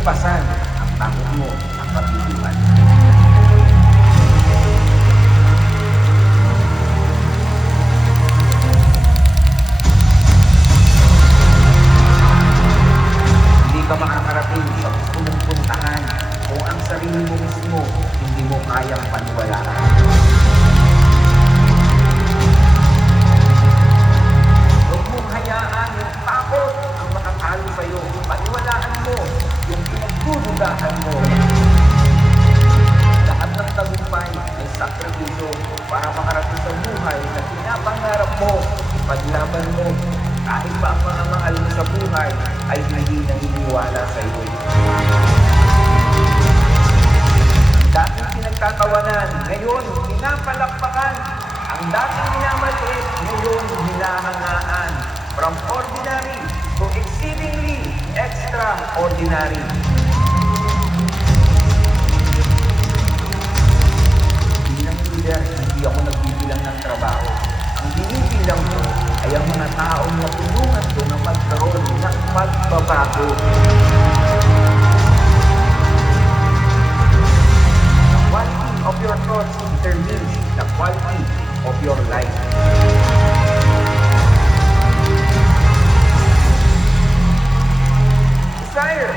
lampasan ang takot mo sa kapiliwan. Hindi ka makakarating sa gusto mong puntahan kung ang sarili mo mismo hindi mo kayang paniwalaan. Huwag mong hayaan yung takot ang makatalo sa'yo. Paniwalaan mo yung pinagdududahan mo. Lahat ng tagumpay ay sakripisyo para makarating sa buhay na pinapangarap mo, ipaglaban mo. Kahit pa ang mga mahal mo sa buhay ay hindi naniniwala sa iyo. Dating pinagtatawanan, ngayon pinapalakpakan. Ang dating minamaliit, ngayon hinahangaan. From ordinary to exceedingly extraordinary. Bilang leader, hindi ako nagbibilang ng trabaho. Ang binibilang ko ay ang mga taong natulungan ko na magkaroon ng pagbabago. The quality of your thoughts determines the quality of your life. Desire,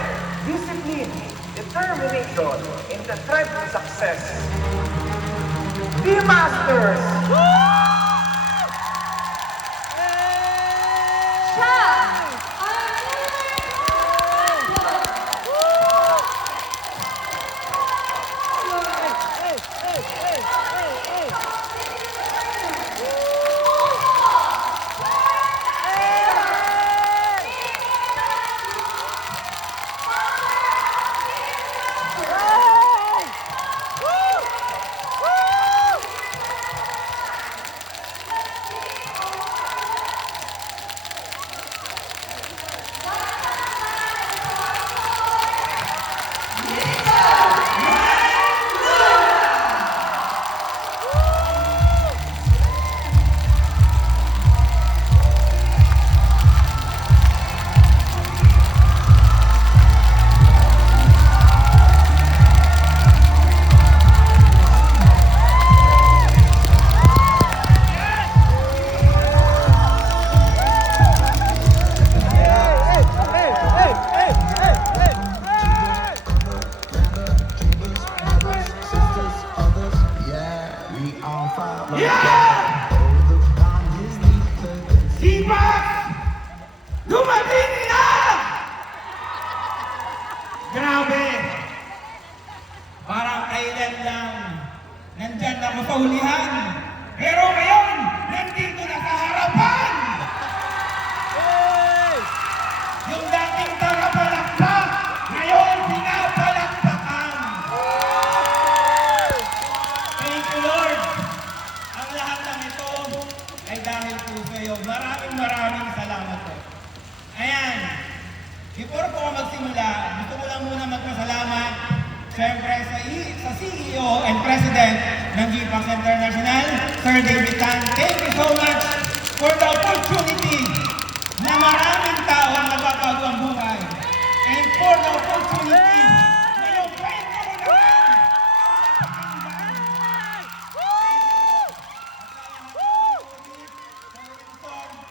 discipline, determination, and the drive to success. Be masters! Dumating na! Grabe! Parang kailan lang nandyan ako sa hulihan. Pero ngayon, nandito na sa harapan! Yung dating tagapalakpak, ngayon pinapalakpakan! Thank you, Lord! Ang lahat ng ito ay dahil po sa iyo. Maraming salamat po. Ayan, before po ako magsimula, gusto ko lang muna magpasalamat siyempre sa CEO and President ng GPAX International, Sir David Tan. Thank you so much for the opportunity na maraming tao ang nababago ang buhay. And for the opportunity na yung kwento mo naman ang napakinggan.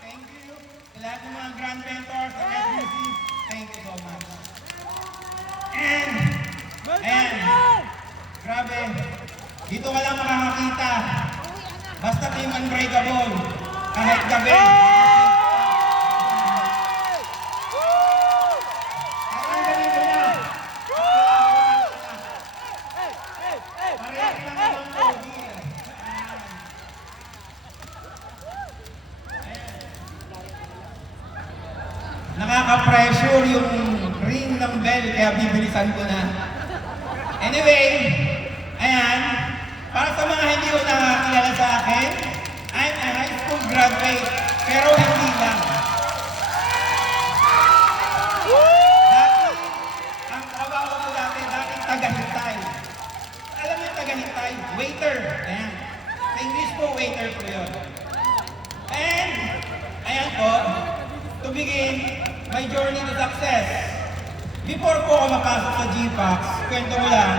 Thank you. Sa lahat ng mga grand mentors sa FBC, thank you so much. And, grabe, dito ka lang makakakita. Basta team unbreakable. Kahit gabi. Parang ganito na. Parehas lang naman po. Nakaka-pressure yung ring ng bell, kaya bibilisan ko na. Anyway, ayan, para sa mga hindi ko nakakilala sa akin, I'm a high school graduate, pero hindi lang. Dati, ang trabaho ko dati tagahintay. Alam niyo tagahintay? Waiter. Ayan. Sa English po, waiter po yun. And, ayan po, to begin my journey to success. Before po ako mapasok sa GPAX, kwento mo lang,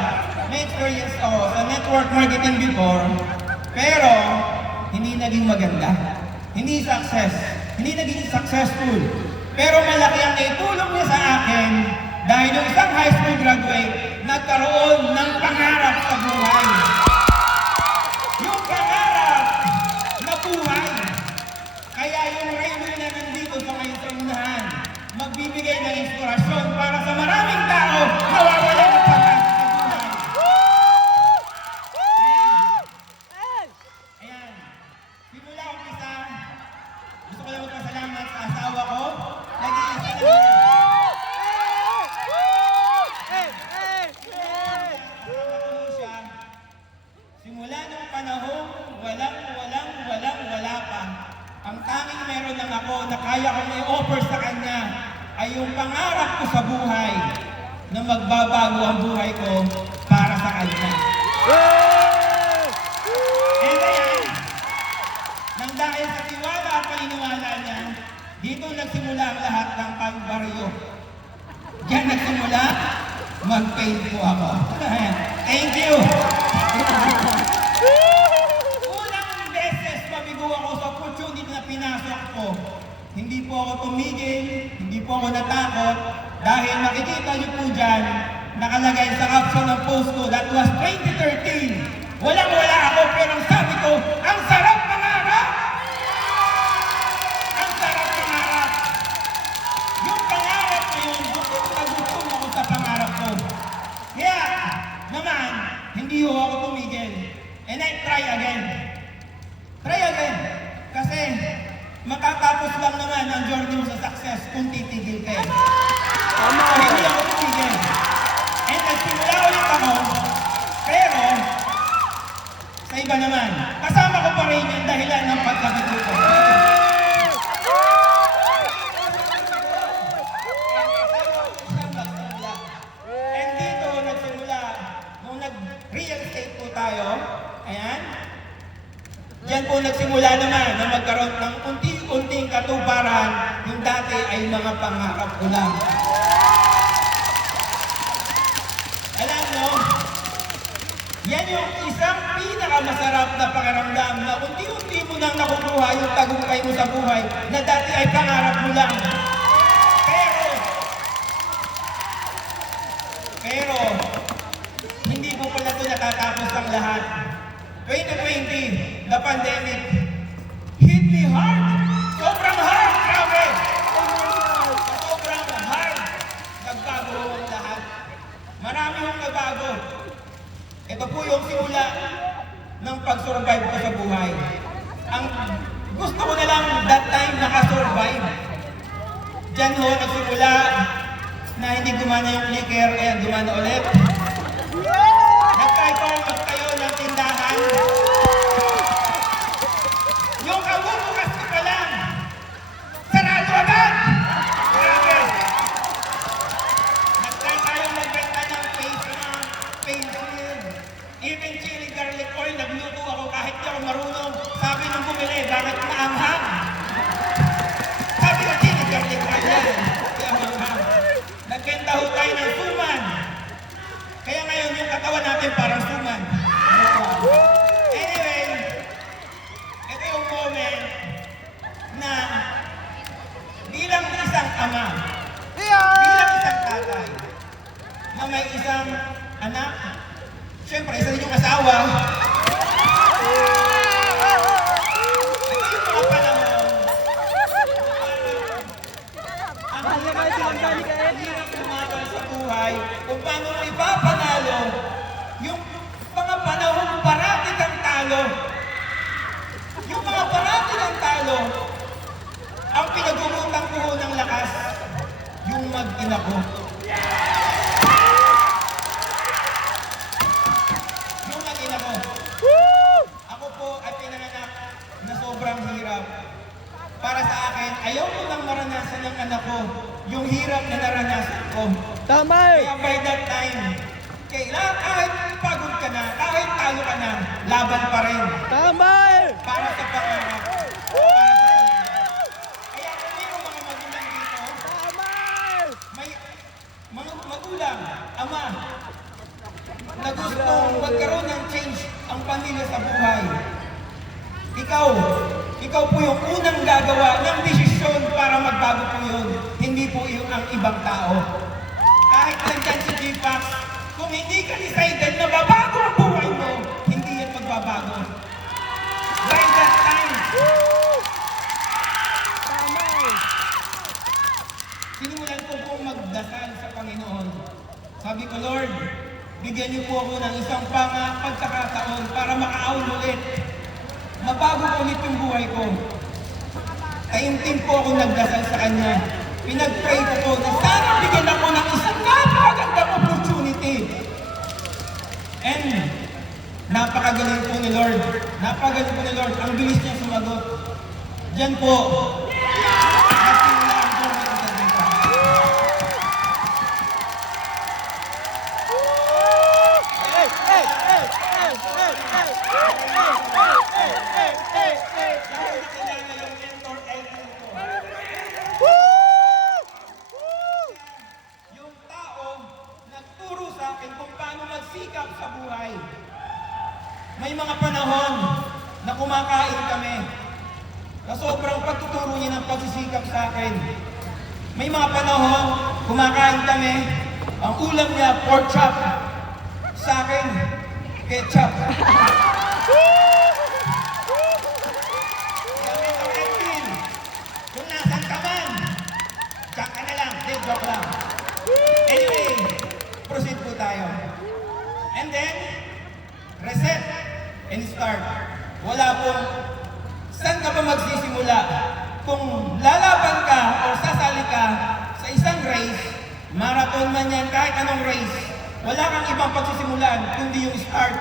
may experience ako sa network marketing before, pero hindi naging maganda. Hindi naging successful. Pero malaki ang naitulong niya sa akin dahil yung isang high school graduate nagkaroon ng pangarap sa buhay. Yung pangarap na buhay. Kaya yung radio na nandito sa ngayon sa unahan, magbibigay ng inspirasyon para sa maraming tao na wawalan ng pag-asa sa buhay. Ayan. Simula umpisa, gusto ko lang magpasalamat sa asawa ko. Nag-iisa na siya. Simula nung panahon, wala pa. Ang tanging meron lang ako na kaya kong i-offer sa kanya ay yung pangarap ko sa buhay na magbabago ang buhay ko para sa kanya. And ayan, nang dahil sa tiwala at paniniwala niya, dito nagsimula ang lahat ng kalbaryo. Diyan nagsimula, mag-paint po ako. Thank you! Unang beses mabigo ako sa opportunity na pinasok ko. Hindi po ako tumigil, hindi po ako natakot, dahil makikita niyo po dyan, nakalagay sa caption ng post ko, that was 2013. Walang-wala ako, pero ang sabi ko, ang sarap pangarap! Ang sarap pangarap! Yung pangarap na yun, gutom na gutom ako sa pangarap ko. Kaya, naman, hindi ho ako tumigil. And I try again. Try again. Kasi, matatapos lang naman ang journey mo sa success kung titigil ka. So, hindi ako tumigil. And nagsimula ulit ako, pero, sa iba naman, kasama ko pa rin yung dahilan ng pagkabigo ko. And dito nagsimula, nung nag-real estate po tayo, ayan, diyan po nagsimula naman na magkaroon ng unti-unting katuparan, yung dati ay mga pangarap ko lang. Alam mo, yan yung isang pinakamasarap na pakiramdam na unti-unti mo nang nakukuha yung tagumpay mo sa buhay na dati ay pangarap mo lang. Pero, hindi po pala ito natatapos ang lahat. 2020, the pandemic, hit me hard. Sobrang hard, grabe. Sobrang hard. Nagbago ang lahat. Marami hong nagbago. Ito po yung simula ng pag-survive ko sa buhay. Ang gusto ko na lang that time nakasurvive. Diyan ho nagsimula na hindi gumana yung clicker, kaya gumana ulit. Nag-try ko magtayo ng tindahan. Yung kabubukas ko pa lang, sarado agad! Grabe! Nag-try tayo magbenta ng face mask, pencil, even chili garlic oil. Nagluto ako kahit di ako marunong. Sabi nung bumili, bakit maanghang? Sabi ko, chili garlic oil yan. Di ako maanghang. Nagbenta ho tayo ng suman. Kaya ngayon yung katawan natin parang suman. Anyway, ito yung moment na bilang isang ama, bilang isang tatay, na may isang anak, syempre isa rin yung asawa. Ito yung mga panahon. Ang hirap lumaban sa buhay, kung paano mo ipapanalo yung mga panahon parati kang talo. Yung mga parati kang talo, ang pinagugutang ko ng lakas, yung mag-ina ko. Yung mag-ina ko. Ako po ay pinanganak na sobrang hirap. Para sa akin, ayaw ko nang maranasan ng anak ko yung hirap na naranasan ko. Tama eh! Kaya by that time, kailangan kahit pagod ka na, kahit talo ka na, laban pa rin. Tama eh! Para sa pangarap. Para sa pangarap. Kaya kung mayroong mga magulang dito, Tama eh! may mga gustong magkaroon ng change ang pamilya sa buhay, ikaw po yung unang gagawa ng desisyon para magbago po yun. Hindi po yung ang ibang tao. Kahit nandyan si G-Pax, kung hindi ka decided na babago ang buhay mo, hindi yan magbabago. By that time, sinimulan ko po magdasal sa Panginoon. Sabi ko, Lord, bigyan niyo po ako ng isang pagkakataon para makaaon ulit. Mabago ulit yung buhay ko. Taimtim po ako nagdasal sa Kanya. Pinag-pray ko po na sana bigyan ako ng isang napakagandang opportunity. And napakagaling po ni Lord. Napakagaling po ni Lord. Ang bilis niya sumagot. Diyan po. Nasimula ang buhay ko sa dito. Yung tao nagturo sa akin kung paano magsikap sa buhay. May mga panahon na kumakain kami na sobrang pagtuturo niya ng pagsisikap sa akin. May mga panahon kumakain kami, ang ulam niya pork chop, sa akin ketchup. Sabi ko, Edwin, kung nasan ka man, tsak ka na lang, di, joke lang. Anyway, proceed po tayo. And then, reset and start. Wala pong, saan ka ba magsisimula? Kung lalaban ka o sasali ka sa isang race, marathon man yan, kahit anong race, wala kang ibang pagsisimulan kundi yung start.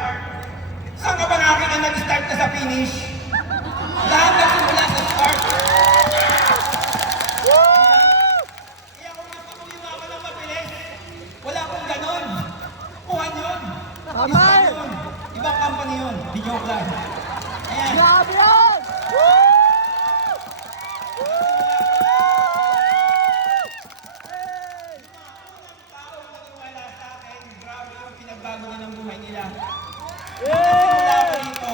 Saan ka ba nakakita nag-start ka sa finish? Lahat nagsimula sa start. Kaya kung gusto mo yumaman ng mabilis, wala akong ganon. Kuhan yun. Start yun. Ibang company yun. Di joke lang. Ayan. Grabe yun! Pinagbago na ng buhay nila. Simula ko dito,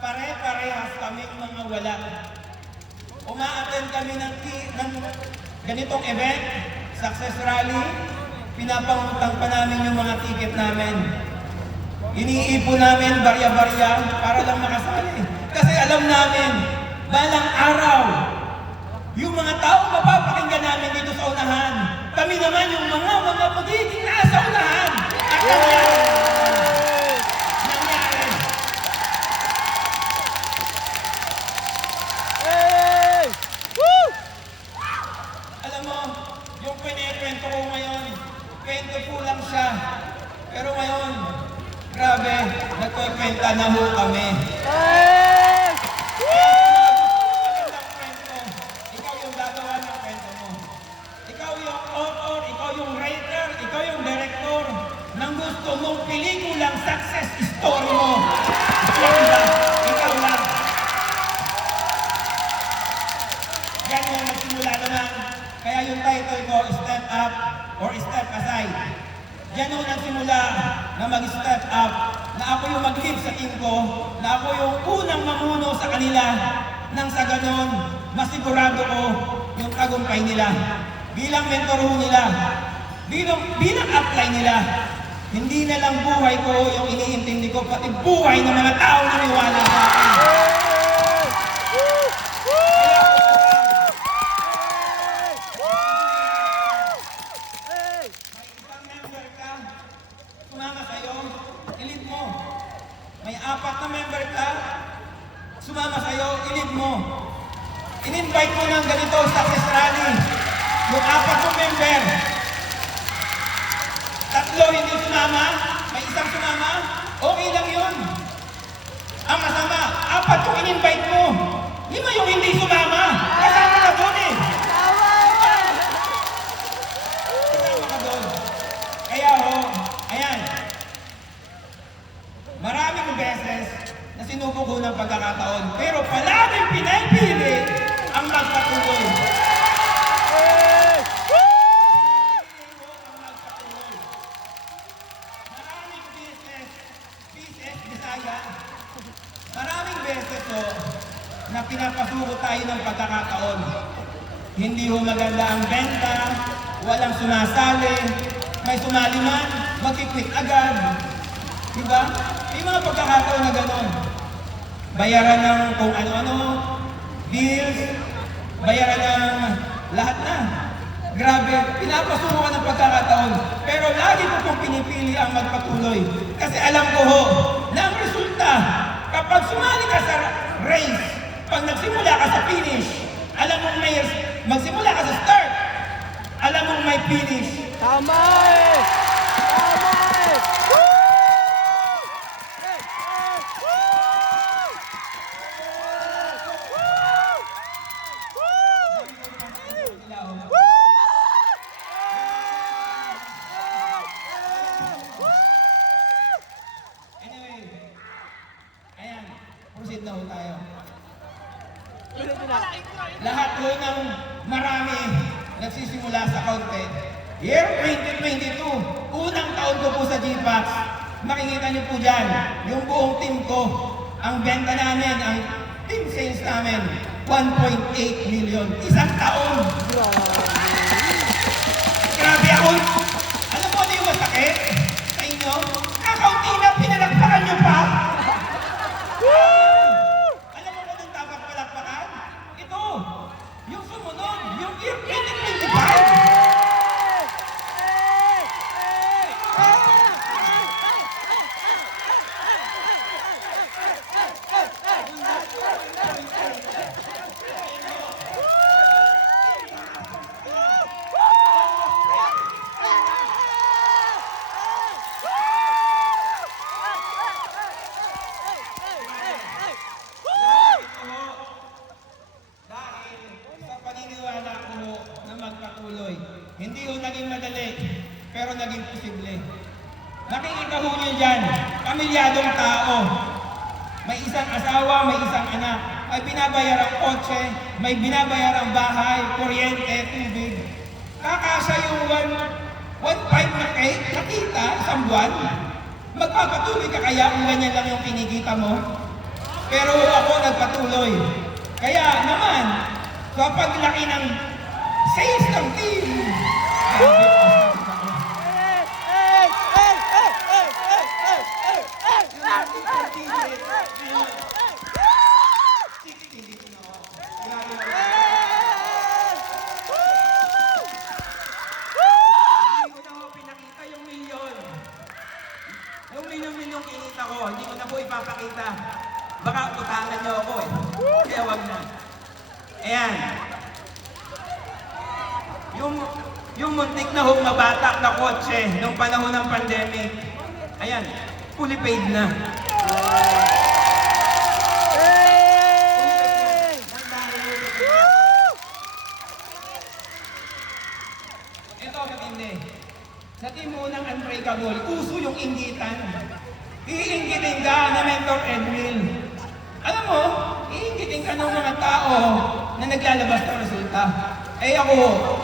pare-parehas kaming mga wala. Uma-attend kami ng ganitong event, success rally, pinapangutang pa namin yung mga ticket namin. Iniipon namin barya-barya para lang makasali. Kasi alam namin, balang araw, yung mga tao mapapakinggan namin dito sa unahan, kami naman yung mga magiging nasa unahan. At nangyari. Hey! Woo! Alam mo, yung pinikwento ko ngayon, kwento po lang siya. Pero ngayon, grabe, nagkikwenta na ho kami. Hey! Magandang kwento. Ikaw yung gagawa ng kwento mo. Ikaw yung author, ikaw yung writer, ikaw yung director ng gusto mong pelikulang success story mo. Ikaw lang. Yan yung nagsimula naman. Kaya yung title ko, Step Up or Step Aside. Yan yung nagsimula na mag-step up, na ako yung mag-lead sa team ko, na ako yung unang mamuno sa kanila, nang sa ganon, masigurado ko yung tagumpay nila. Bilang mentor ho nila, bilang apply nila, hindi na lang buhay ko yung iniintindi ko, pati buhay ng mga tao na niwala sa akin. Kaya may isang member ka, sumama sa'yo, ilid mo. May 4 na member ka, sumama sa'yo, ilid mo. In-invite mo ng ganito sa success rally. Yung 4 mo member, 3 hindi sumama, may isang sumama, okay lang yun. Ang masama, 4 yung in-invite mo, 5 yung hindi sumama, kasama ka doon eh. Kasama ka doon. Kaya ho, ayan, maraming beses na sinubo ko ng pagkakataon, pero palaging pinipili ang magpatuloy. Maraming business kaya. Maraming beses na pinapasuko tayo ng pagkakataon. Hindi ho maganda ang benta, walang sumasali, may sumali man, mag-quit agad. Diba? May mga pagkakataon na gano'n. Bayaran ng kung ano-ano, bills, bayaran ng lahat na. Grabe, pinapasuko ka ng pagkakataon. Pero lagi ko pong pinipili ang magpatuloy. Kasi alam ko ho, na ang resulta, kapag sumali ka sa race, pag nagsimula ka sa finish, alam mong may, magsimula ka sa start, alam mong may finish. Tama eh! Tama eh! Woo! Anyway, ayan, proceed na ho tayo. Ulitin na. Lahat ho ng marami nagsisimula sa content. Year 2022, unang taon ko po sa GPAX. Makikita niyo po dyan, yung buong team ko, ang benta namin, ang team sales namin, 1.8 million. Isang taon. Grabe ako. Alam mo ano yung masakit sa inyo? Kakaunti na, pinalakpakan niyo pa. Alam mo kung dapat palakpakan? Ito, yung sumunod, yung year 2025. Dahil sa paniniwala ko na magpatuloy, hindi ho naging madali, pero naging posible. Nakikita ho niyo dyan, pamilyadong tao. May isang asawa, may isang anak. May binabayarang kotse, may binabayarang bahay, kuryente, tubig. Kakasya yung 1.5 na cake, nakita, isang buwan. Magpapatuloy ka kaya kung ganyan lang yung kinikita mo? Pero ako nagpatuloy. Kaya naman, kapag laki ng sales ng team, hindi ko na ho pinakita yung milyon. Yung milyon-milyon kinita ko, hindi ko na po ipapakita. Baka utangan niyo ako eh. Kaya wag na. Ayan. Yung muntik na hong mabatak na kotse nung panahon ng pandemic, ayan, fully paid na. Ito matindi. Sa team mo ng Unbreakable, uso yung inggitan. Iinggitin ka na Mentor Edwin. Alam mo, iinggitin ka ng mga tao na naglalabas ng resulta. Eh ako,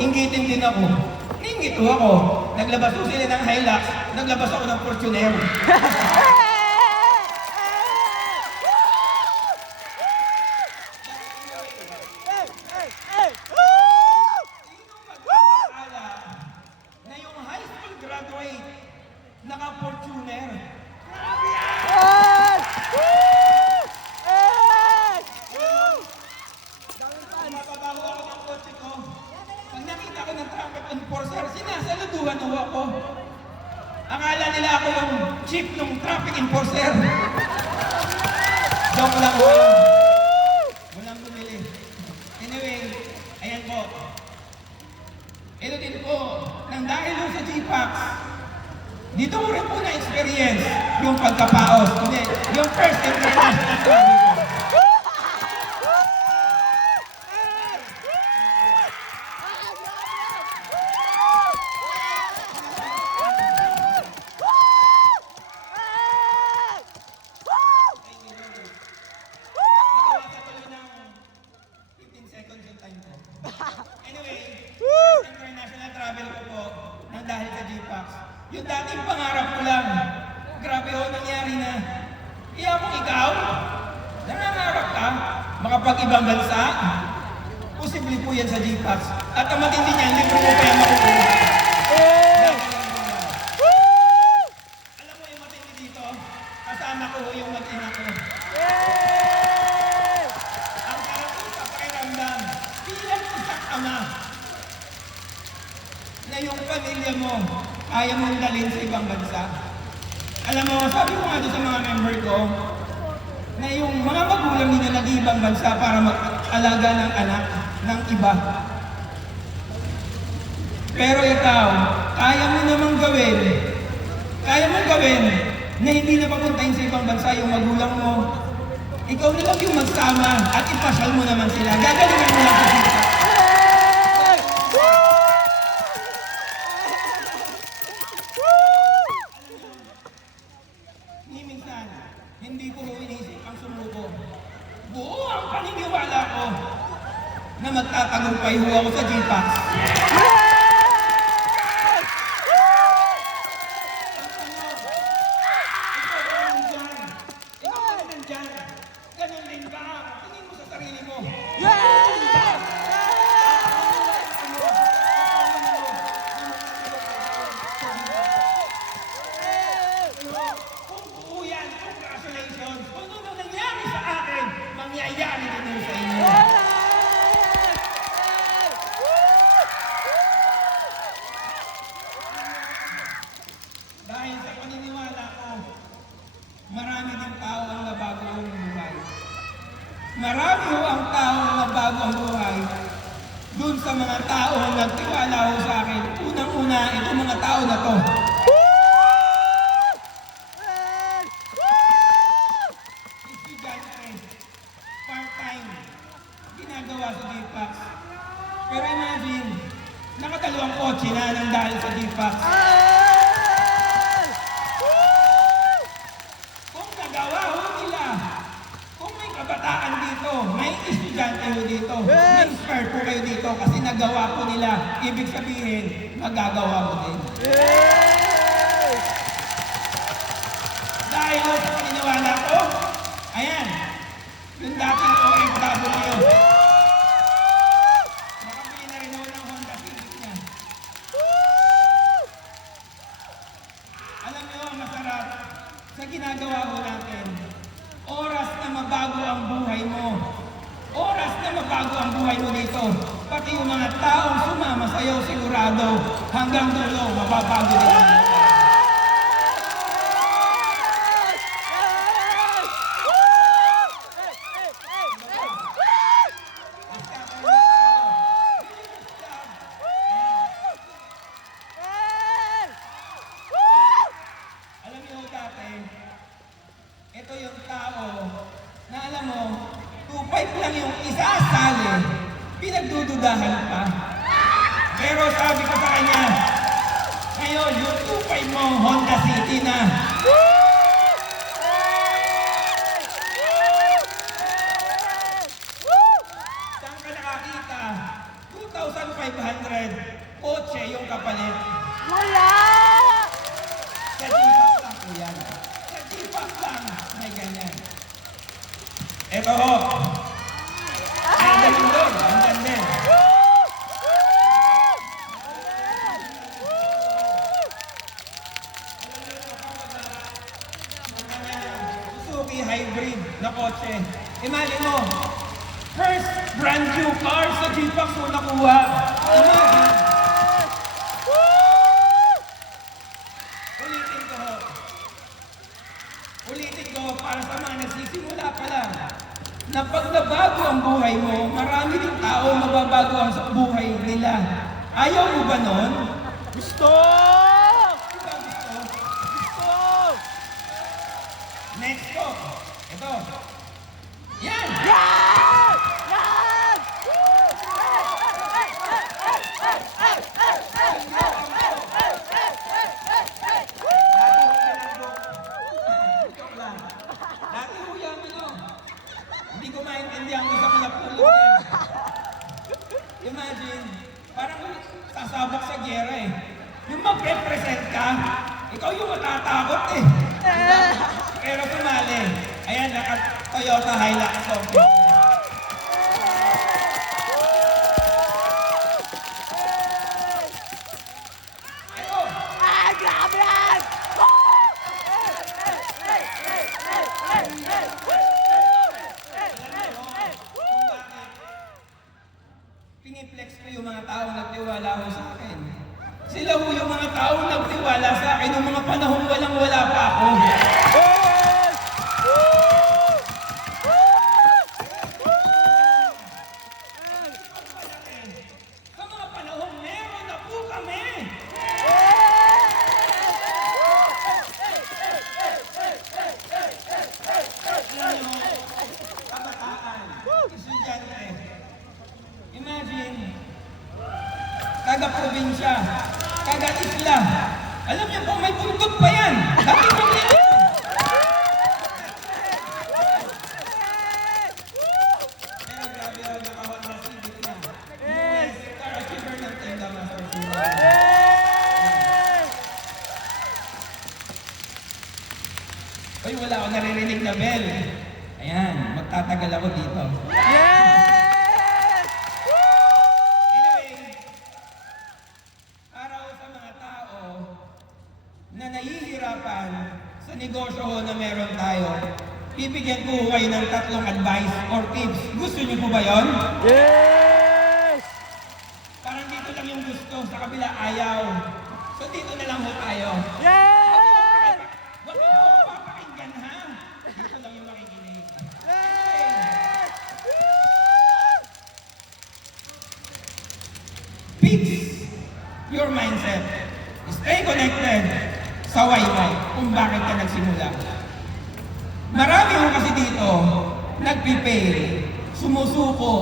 inggitin din ako. Iingit ko ako. Naglabas ko sila ng Hilux, naglabas ako ng Fortuner. Sino mag-aala na yung high school graduate naka-Fortuner? Mapabaho ako ng kotse ko. Pag nakita ko ng traffic enforcer, sinasaluduhan ho ako. Akala nila ako yung chief ng traffic enforcer. Joke lang po yun. Walang bumili. Anyway, ayan po. Ito din po, nang dahil ho sa GPAX, dito ko rin po na-experience yung pagkapaos. Hindi, yung first international travel ko. Nagawa sa tuloy ng 15 seconds yung time ko. Anyway, first international travel ko po nang dahil sa GPAX. Yung dating pangarap ko lang, grabe ho nangyari na. Kaya makapag-ibang bansa, posible po yan sa GPAX. At ang matindi niyan, libre mo pa yan makukuha. Alam mo yung matindi dito, kasama ko yung mag-ina ko. Ang sarap sa pakiramdam, bilang isang ama, na yung pamilya mo, kaya mong dalhin sa ibang bansa. Alam mo, sabi ko nga doon sa mga member ko, na yung mga magulang nila nag-ibang bansa para mag-alaga ng anak ng iba. Pero ikaw, kaya mo namang gawin, na hindi na papuntahin sa ibang bansa yung magulang mo. Ikaw na lang yung magsama at ipasyal mo naman sila. Gagalingan mo lang sa sita. Minsan, hindi ko inisip ang sumuko. Buo ang paniniwala ko na magtatagumpay ho ako sa GPAX. Ikaw nandyan. Ganun din ka. Tingin mo sa sarili mo. Kung buo yan, congratulations. Kung ano nangyari sa akin, mangyayari din sa inyo. Dahil sa paniniwala ko, marami din tao ang nabago ang buhay. Marami ho ang tao ang nabago ang buhay. Doon sa mga tao ang nagtiwala ho sa akin. Unang-una, itong mga tao na to. Estudyante, part-time, ginagawa sa GPAX. Pero imagine, nakadalawang kotse na nang dahil sa GPAX. Kung nagawa ho nila, kung may kabataan dito, may estudyante ho dito, may inspire po kayo dito kasi nagawa po nila, ibig sabihin, magagawa mo din. Dahil ho sa paniniwala ko, ayan, yung dating OFW, nakabili na rin ho ng Honda Civic niya. Alam niyo, masarap sa ginagawa ko natin. Oras na mabago ang buhay mo. Oras na mabago ang buhay mo dito. Pati yung mga taong sumama sa'yo, sigurado, hanggang dulo, mababago din ang buhay. Alam niyo dati, ito yung tao na alam mo, 2.5 lang yung isasali, pinagdududahan pa. Pero sabi ko sa kanya, ngayon yung 2.5 mo, Honda City na. Saan ka nakakita? 2,500, kotse yung kapalit. Sa GPAX lang po yan. Sa GPAX lang, may ganyan. Ito ho. Andyan din doon. Andyan din. Suzuki hybrid na kotse. Imagine mo, first brand new car sa GPAX mo nakuha. Imagine. Ulitin ko para sa mga nagsisimula pa lang na pag nabago ang buhay mo, marami din tao mababago ang buhay nila. Ayaw mo ba nun? Gusto! Diba gusto? Gusto! Next ko. Ito. Yan! Yan! Yan! Dati ho yan, ano? Hindi ko maintindihan kung sa pinapulot yan. Imagine, parang sasabak sa gera eh. Yung mag-represent ka, ikaw yung matatakot eh. Diba? Pero tumali. Ayan, naka-Toyota Hilux. kada probinsya, kada isla. Alam niyo po, may bundok pa yan. Dati po yan. Pero grabe ako, naka-Honda Civic na. US Car Achiever ng Tinda Master Sura. Uy, wala ako naririnig na bell. Ayan, magtatagal ako dito. Anyway, para ho sa mga tao na nahihirapan sa negosyo ho na meron tayo, bibigyan ko kayo ng 3 advice or tips. Gusto niyo po ba yon? Yes! Parang dito lang yung gusto, sa kabila ayaw. So dito na lang ho tayo. Yes! Huwag niyo po papakinggan ha. Dito lang yung makikinig. Fix your mindset. Stay connected sa why kung bakit ka nagsimula. Marami mo kasi dito nagpipay, sumusuko.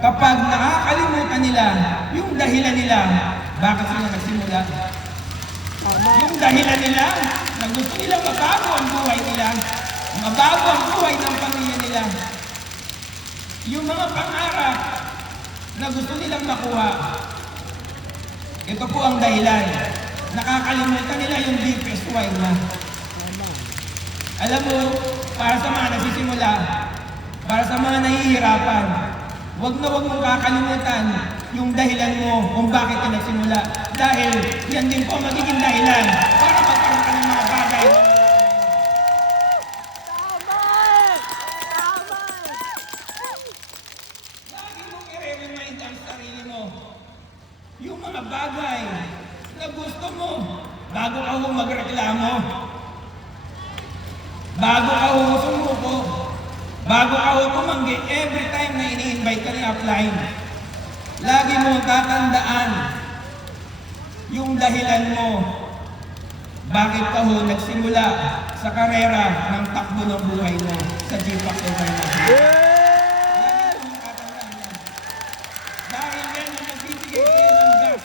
Kapag nakakalimutan nila yung dahilan nila bakit sila nagsimula. Yung dahilan nila na gusto nilang mabago ang buhay nila, mabago ang buhay ng pamilya nila. Yung mga pangarap na gusto nilang makuha, ito po ang dahilan. Nakakalimutan nila yung deepest why na. Alam mo, para sa mga nagsisimula, para sa mga nahihirapan, huwag mong kakalimutan yung dahilan mo kung bakit ka nagsimula. Dahil yan din po magiging dahilan para magkaroon ka ng mga bagay. Lagi mong i-remind ang sarili mo yung mga bagay na gusto mo bago ka ho magreklamo, bago ka ho sumuko, bago ka ho tumanggi every time na ini-invite ka ni upline. Lagi mo tatandaan yung dahilan mo bakit ka ho nagsimula sa karera ng takbo ng buhay mo sa GPAC International. Lagi mo tatandaan yan. Dahil yan ang nagbibigay kayo ng gas,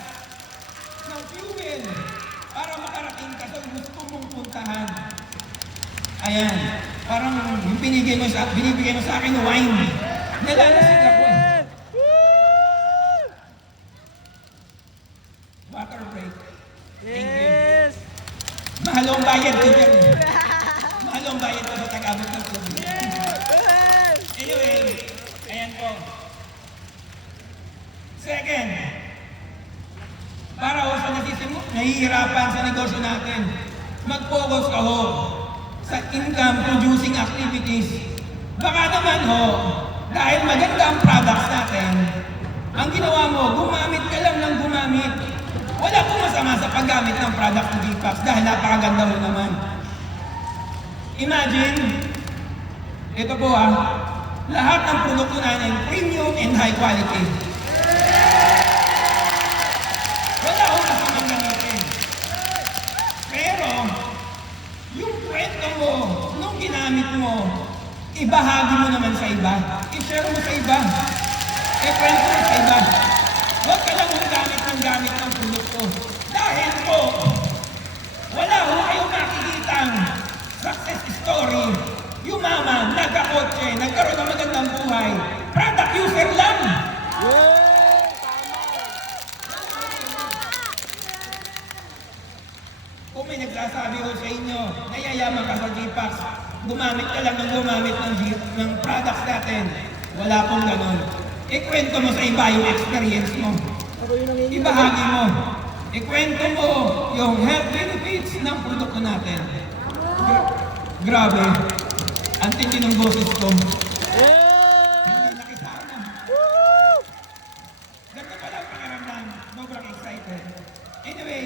ng fuel, para makarating ka sa gusto mong puntahan. Ayan, parang yung binibigay mo sa akin wine. Nalalasig ako eh. Water break. Thank you. Yes! Mahalong bayad ko dyan. Mahalong bayad ko sa Tagalog ng tubig. Yes! Anyway, ayan po. Second, para ho sa nahihirapan sa negosyo natin, mag-focus ka ho sa income-producing activities. Baka naman ho, dahil maganda ang products natin, ang ginawa mo, gumamit ka lang ng gumamit. Wala pong masama sa paggamit ng product ng GPAC dahil napakaganda mo naman. Imagine, ito po lahat ng produkto natin, premium and high quality. Wala akong masamang gamitin. Pero, yung kwento mo, nung ginamit mo, ibahagi mo naman sa iba. I-share mo sa iba. I-kwento mo sa iba. Huwag ka lang gamit ng produkto. Dahil po, wala ho kayong makikitang success story. Yumaman, nagkakotse, nagkaroon ng magandang buhay. Product user lang. Yes! Kung may nagsasabi ho sa inyo, nayayaman ka sa GPAC, gumamit ka lang ng products natin. Wala pong ganon. Ikwento mo sa iba yung experience mo. Ako yung nanginginig. Ibahagi mo. Ikwento mo yung health benefits ng produkto natin. Grabe. Ang tindi ng boses ko. Yes! Hindi nakisama. Woo! Ganda pala ang pakiramdam. Sobrang excited. Anyway,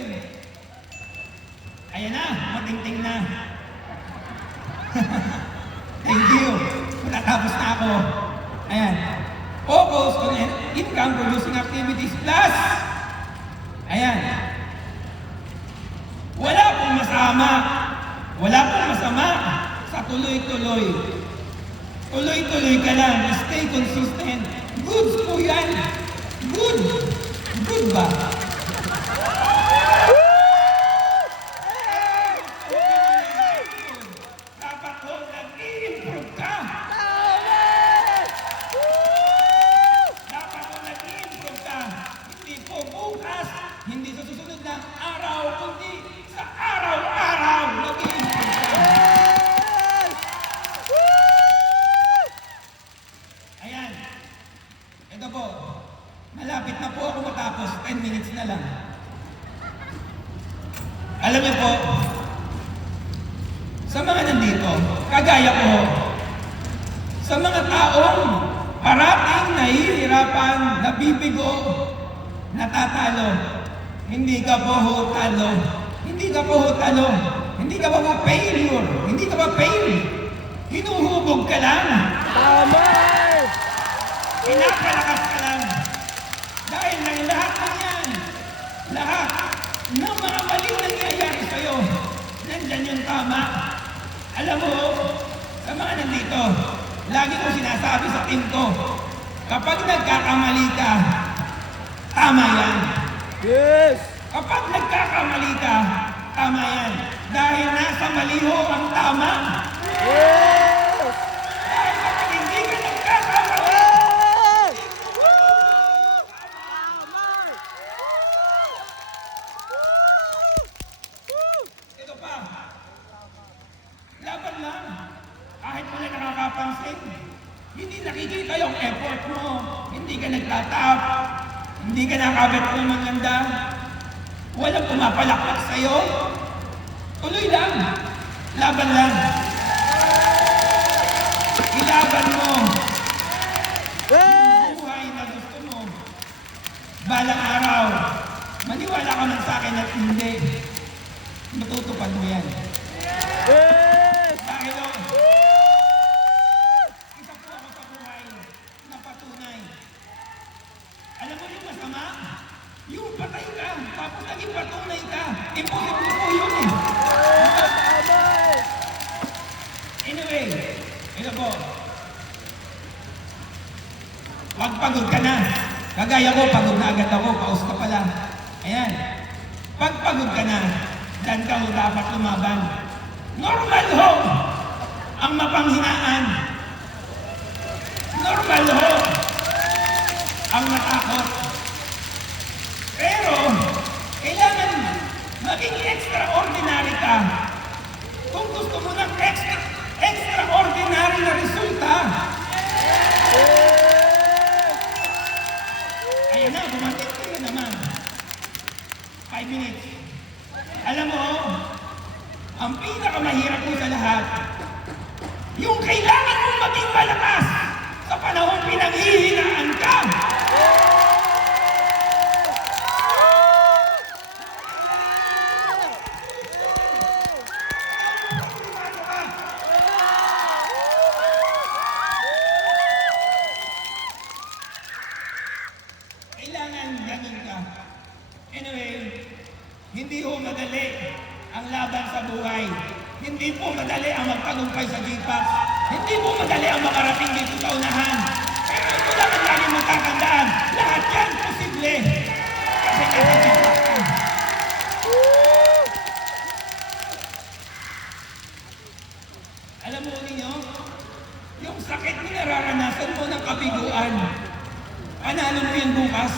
ayan na. Matingting na. Thank you. Natapos na ako. Ayan. Focus on income producing activities plus. Ayan. Wala pong masama. Wala pong masama sa tuloy-tuloy. Tuloy-tuloy ka lang. Stay consistent. Goods po yan. Good. Good ba? Dapat po nag-i-improve ka. Dapat po nag-i-improve ka. Hindi po bukas, hindi sa susunod na araw, kundi sa araw-araw nag-i-improve ka. Ayan. Ito po. Malapit na po ako matapos. 10 minutes na lang. Alam niyo po, sa mga nandito, kagaya ko, sa mga taong parating nahihirapan, nabibigo, natatalo, hindi ka po ho talo. Hindi ka po ho talo. Hindi ka po failure. Hindi ka pa fail. Hinuhubog ka lang. Tama! Pinapalakas ka lang. Dahil ng lahat ng yan, lahat ng mga maling nangyayari sa'yo, nandyan yung tama. Alam mo, sa mga nandito, lagi ko sinasabi sa team ko, kapag nagkakamali ka, tama yan. Yes! Kapag nagkakamali ka, tama yan. Dahil nasa mali ho ang tama. Yes! Dahil kapag hindi ka nagkakamali, Yes! ito pa, laban lang. Kahit wala nakakapansin, hindi nakikita yung effort mo. Hindi ka nagtatap. Hindi ka nakabit ng maganda. Walang pumapalakpak sa'yo. Tuloy lang. Laban lang. Ilaban mo. Yes! Buhay na gusto mo. Balang araw, maniwala ka man sa akin at hindi. Matutupad mo yan. Yes! Dahil isa po ako sa buhay na patunay. Alam mo yung masama? Yung patay ka, tapos naging patunay ka. Imposible po yun eh. Tama! Anyway, ito po. Pag pagod ka na, kagaya ko, pagod na agad ako, paus ka pala. Ayan. Pag pagod ka na, dan ka ho dapat lumaban. Normal ho ang mapanghinaan. Normal ho ang matakot. Pero, kailangan maging extraordinary ka. Kung gusto mo ng extraordinary na resulta. Ayan na, bumantik kayo naman. 5 minutes. Alam mo, ang pinakamahirap mo sa lahat, yung kailangan mong maging malakas sa panahon pinanghihinaan ka. Kailangan ganun ka. Anyway, hindi ho madali ang laban sa buhay. Hindi po madali ang magtagumpay sa GPAC. Hindi po madali ang makarating dito sa unahan. Pero ito lang ang laging matatandaan. Lahat yan posible. Kasi nasa GPAC ka. Alam mo ninyo, yung sakit na nararanasan mo ng kabiguan, panalo mo yan bukas.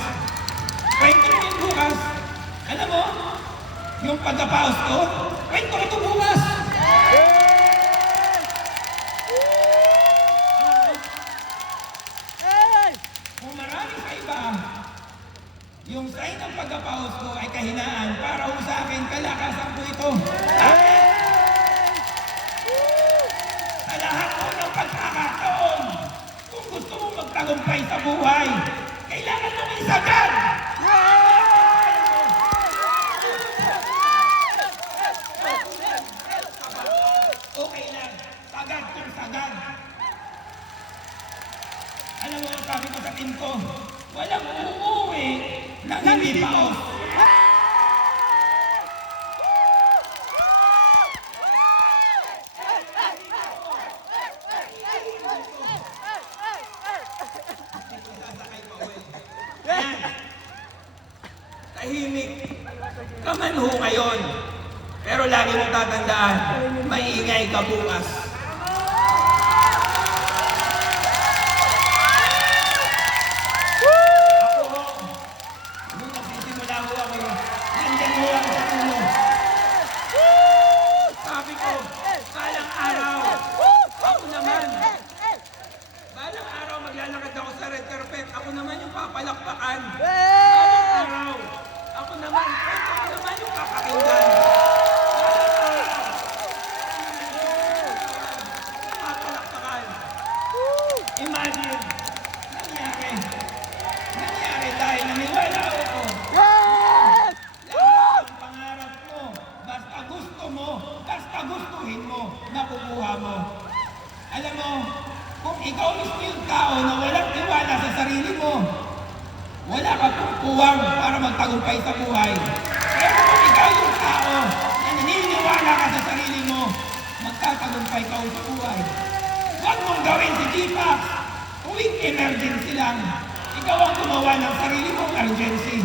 Kwento mo yan bukas. Alam mo, yung pagkapaos ko, kwento ko ito bukas. Alam mo, Hey! kung marami sa iba, yung sign ng pagkapaos ko ay kahinaan para ho sa akin, kalakasan ko ito. Sa lahat po ng pagkakataon, kung gusto mo magtagumpay sa buhay, kailangan mong isagad. Okay lang, sagad kung sagad. Alam mo, sabi ko sa team ko, walang uuwi na hindi paos. ka man ho ngayon. Pero lagi mong tatandaan, maingay ka bukas. Ako ho, nung nagsisimula ho ako, nandyan ho ako sa ulo. Sabi ko, balang araw, ako naman. Balang araw maglalakad ako sa red carpet, ako naman yung papalakpakan. Balang araw, ako naman yung papakinggan. Papalakpakan. Imagine, nangyari dahil naniwala ako. Lahat ng pangarap mo, basta gusto mo, basta gustuhin mo, nakukuha mo. Alam mo, kung ikaw mismo yung tao na walang tiwala sa sarili mo, wala ka pong puwang para magtagumpay sa buhay. Pero kung ikaw yung tao na naniniwala ka sa sarili mo, magtatagumpay ka sa buhay. Huwag mong gawin si Deepak, tuwing emergency lang. Ikaw ang gumawa ng sarili mong urgency.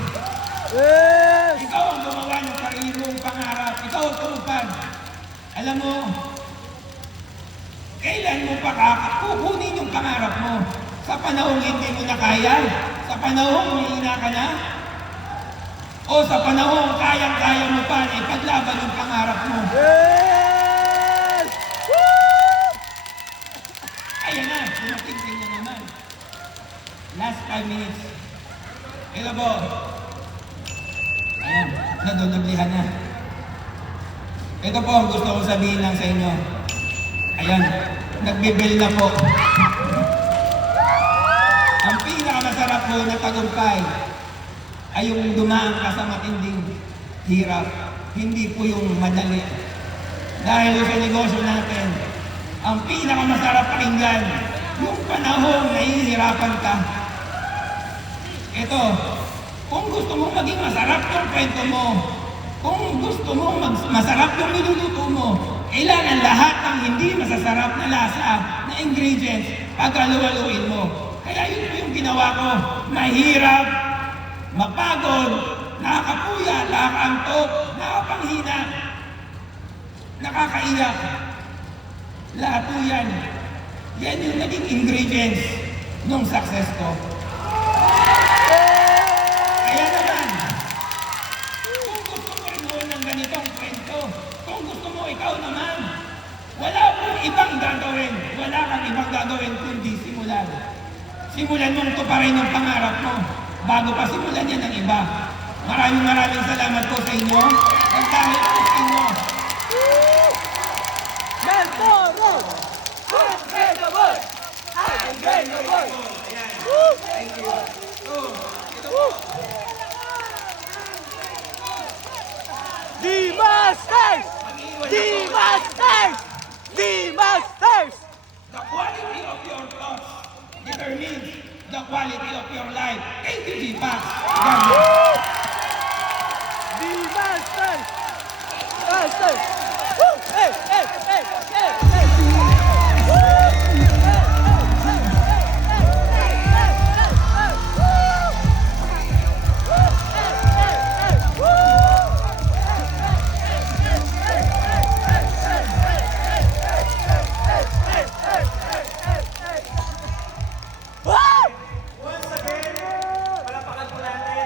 Ikaw ang gumawa ng sarili mong pangarap. Ikaw ang tumupad. Alam mo, kailan mo pa kukunin yung pangarap mo? Sa panahong hindi mo na kaya? Sa panahong mahina ka na? O sa panahong kayang-kaya mo pa na ipaglaban yung pangarap mo? Ayan na, dumating na naman. Last 5 minutes. Ito po. Ayan, nadudublihan na. Ito po ang gusto ko sabihin lang sa inyo. Ayan, nagbibel na po. Ang pinakamasarap po na tagumpay ay yung dumaan ka sa matinding hirap. Hindi po yung madali. Dahil sa negosyo natin, ang pinakamasarap pakinggan, yung panahon na hihirapan ka. Ito, kung gusto mong maging masarap yung kwento mo, kung gusto mong masarap yung niluluto mo, kailangan lahat ng hindi masasarap na lasa, na ingredients, pagkaluwaluin mo. Kaya yun po yung ginawa ko. Mahirap, mapagod, nakakapuya, nakakaantok, nakapanghina, nakakaiyak. Lahat po yan. Yan yung naging ingredients ng success ko. Kaya naman, kung gusto mo rin mo ng ganitong kwento, kung gusto mo ikaw naman, wala pong ibang gagawin. Wala kang ibang gagawin kundi simulan. Simulan mong tuparin yung pangarap mo bago pa simulan yan ng iba. Maraming salamat po sa inyo. At dahil po sa inyo, Mentor! Unbreakable! Unbreakable! ayan. Thank you. Ito po. The Masters! The Masters! The Masters! The quality of your thoughts determines the quality of your life. Thank you, Deepak. God bless.